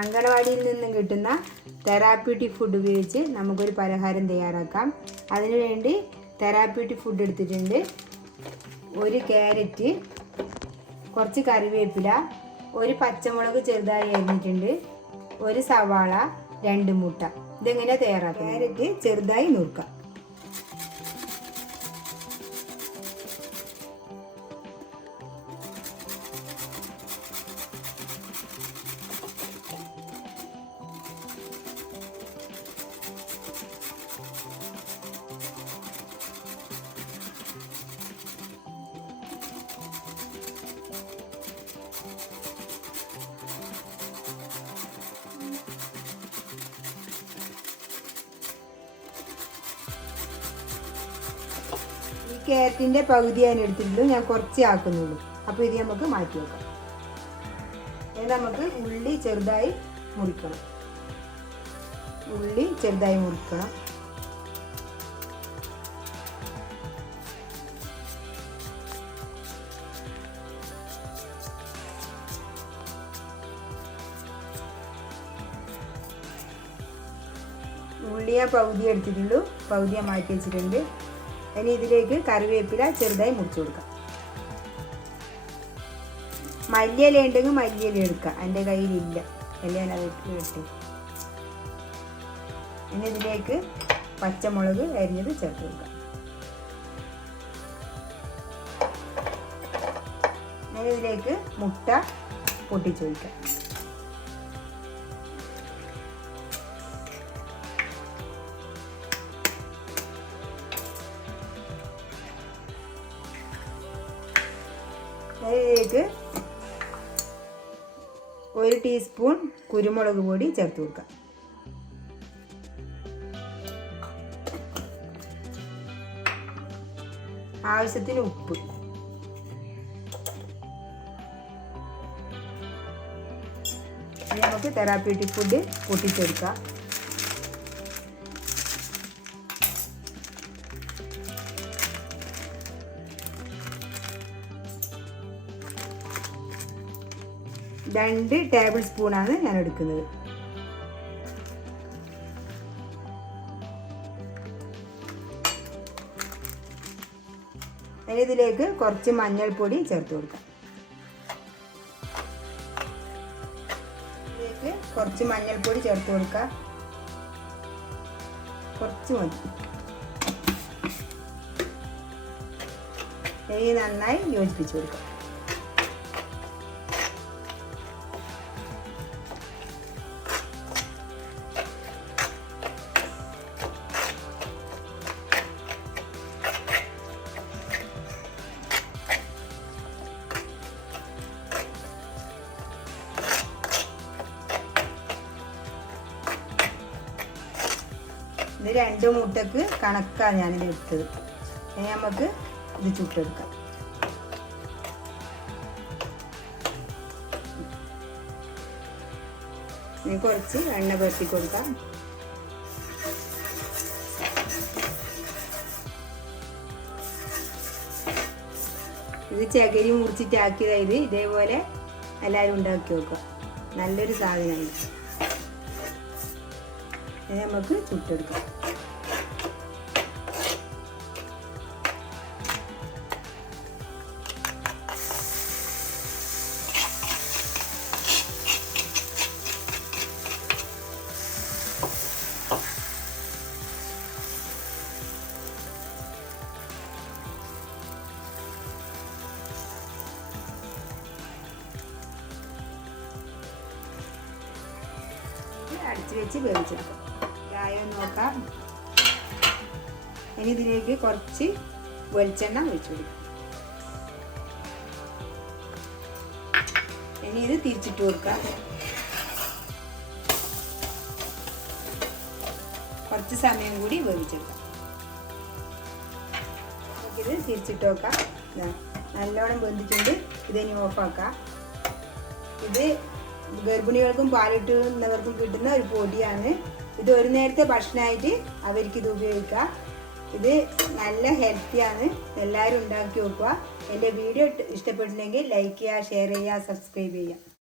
അങ്കണവാടിയിൽ നിന്നും കിട്ടുന്ന therapeutic food ഉപയോഗിച്ച് നമുക്കൊരു പലഹാരം തയ്യാറാക്കാം. അതിനുവേണ്ടി തെറാപ്യൂട്ടിക് ഫുഡ് എടുത്തിട്ടുണ്ട്. ഒരു ക്യാരറ്റ്, കുറച്ച് കറിവേപ്പില, ഒരു പച്ചമുളക് ചെറുതായി അരിഞ്ഞിട്ടുണ്ട്, ഒരു സവാള, 2 മുട്ട. ഇതെങ്ങനെ തയ്യാറാക്കാം? ക്യാരറ്റ് ചെറുതായി നുറുക്കാം. ഈ ക്യാരറ്റിൻ്റെ പകുതി ഞാൻ എടുത്തിട്ടുള്ളൂ, ഞാൻ കുറച്ച് ആക്കുന്നുള്ളൂ. അപ്പോൾ ഇത് നമുക്ക് മാറ്റി വെക്കാം. ഇത് നമുക്ക് ഉള്ളി ചെറുതായി മുറിക്കണം. ഉള്ളി ഞാൻ പകുതി എടുത്തിട്ടുള്ളൂ, പകുതി ഞാൻ മാറ്റി വെച്ചിട്ടുണ്ട്. ഇനി ഇതിലേക്ക് കറിവേപ്പില ചെറുതായി മുറിച്ച് കൊടുക്കാം. മല്ലിയില ഉണ്ടെങ്കിൽ മല്ലിയില എടുക്കാം, എൻ്റെ കയ്യിലില്ല, എല്ലാം അത് ഇട്ട്. ഇനി ഇതിലേക്ക് പച്ചമുളക് അരിഞ്ഞത് ചേർത്ത് കൊടുക്കാം. ഇനി ഇതിലേക്ക് മുട്ട പൊട്ടിച്ചൊഴിക്കാം. അതിലേക്ക് 1 ടീസ്പൂൺ കുരുമുളക് പൊടി ചേർത്ത് കൊടുക്കാം. ആവശ്യത്തിന് ഉപ്പ്. നമുക്ക് തെറാപ്യൂട്ടിക് ഫുഡ് പൊട്ടിച്ചെടുക്കാം. രണ്ട് ടേബിൾ സ്പൂണാണ് ഞാൻ എടുക്കുന്നത്. ഇതിലേക്ക് കുറച്ച് മഞ്ഞൾപ്പൊടി ചേർത്ത് കൊടുക്കാം. ഇതിലേക്ക് കുറച്ച് മഞ്ഞൾപ്പൊടി ചേർത്ത് കൊടുക്കാം. കുറച്ച് മതി. ഇത് നന്നായി യോജിപ്പിച്ച് കൊടുക്കാം. ഇത് 2 മുട്ടക്ക് കണക്കാണ് ഞാനിത് എടുത്തത്. ഇനി നമുക്ക് ഇത് ചുട്ടെടുക്കാം. ഇനി കുറച്ച് എണ്ണ പുരട്ടി കൊടുക്കാം. ഇത് ചകിരി മുറിച്ചിട്ടാക്കിയതായത്. ഇതേപോലെ എല്ലാവരും ഉണ്ടാക്കി നോക്കുക, നല്ലൊരു സാധനമാണ്. ഇനി നമുക്ക് ചുട്ടെടുക്കാം. അടിച്ചു വെച്ച് വേവിച്ചെടുക്കാം. കായം നോക്കാം. ഇനി ഇതിലേക്ക് കുറച്ച് വെളിച്ചെണ്ണ ഒഴിച്ചു കൊടുക്കാം. ഇനി ഇത് തിരിച്ചിട്ട് കൊടുക്കാം. കുറച്ച് സമയം കൂടി വേവിച്ചെടുക്കാം. നമുക്കിത് തിരിച്ചിട്ട് നോക്കാം. നല്ലോണം വെന്തിട്ടുണ്ട്. ഇതിനി ഓഫാക്കാം. ഇത് ഗർഭിണികൾക്കും പാലിട്ടുന്നവർക്കും കിട്ടുന്ന ഒരു പൊടിയാണ്. ഇത് ഒരു നേരത്തെ ഭക്ഷണമായിട്ട് അവർക്കിത് ഉപയോഗിക്കാം. ഇത് നല്ല ഹെൽത്തിയാണ്. എല്ലാവരും ഉണ്ടാക്കി നോക്കുക. എൻ്റെ വീഡിയോ ഇഷ്ടപ്പെട്ടിട്ടുണ്ടെങ്കിൽ ലൈക്ക് ചെയ്യുക, ഷെയർ ചെയ്യുക, സബ്സ്ക്രൈബ് ചെയ്യുക.